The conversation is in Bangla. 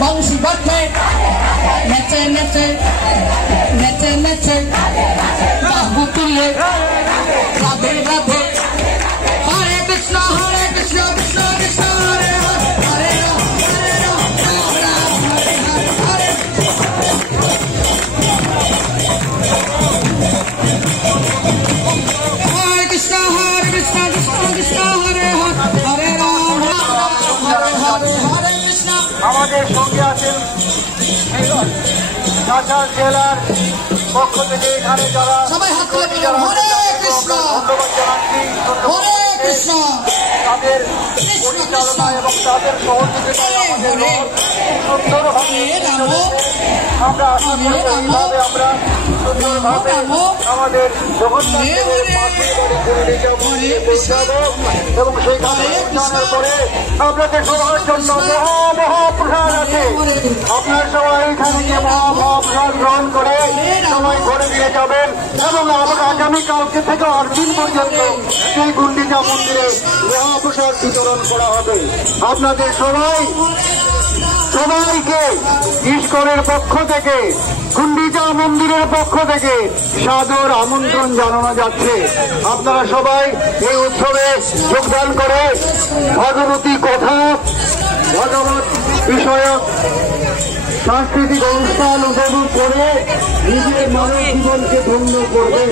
বংশী বাটলে নেচে নেচে নেচে নেচে বাহু তুলে রাধে রাধে হরে কৃষ্ণ কৃষ্ণ কৃষ্ণ হরে হরে হরে কৃষ্ণ কৃষ্ণ কৃষ্ণ হরে হরে রাম হরে হরে হরে কৃষ্ণ। আমাদের সঙ্গে আছেন কাছাড় জেলার পক্ষ থেকে এখানে যারা সবাই হাত তুলে বলুন হরে কৃষ্ণ ধন্যবাদ জানাচ্ছি। হরে কৃষ্ণ তাদের পরিচালনা এবং তাদের সহযোগিতায় আমাদের সুন্দরভাবে আমরা আশা করি এইভাবে আমরা সুন্দরভাবে আমাদের জগন্নাথের পাশে পৌঁছাবো এবং সেইখানে পৌঁছানোর পরে আপনাদের সবার জন্য মহাপ্রসাদ আছে। আপনার সবাই এখানে গিয়ে মহাপ্রসাদ গ্রহণ করে সবাই ঘরে ফিরে যাবেন এবং আগামীকালকে থেকে 8 দিন পর্যন্ত সেই গুন্ডিচা মন্দিরে মহাপ্রসাদ বিতরণ করা হবে। আপনাদের সবাইকে ইস্কনের পক্ষ থেকে গুন্ডিচা মন্দিরের পক্ষ থেকে সাদর আমন্ত্রণ জানানো যাচ্ছে। আপনারা সবাই এই উৎসবে যোগদান করে ভগবতী কথা ভগবত বিষয়ক সাংস্কৃতিক অনুষ্ঠান উপভোগ করে নিজের মানব জীবনকে ধন্য করবে।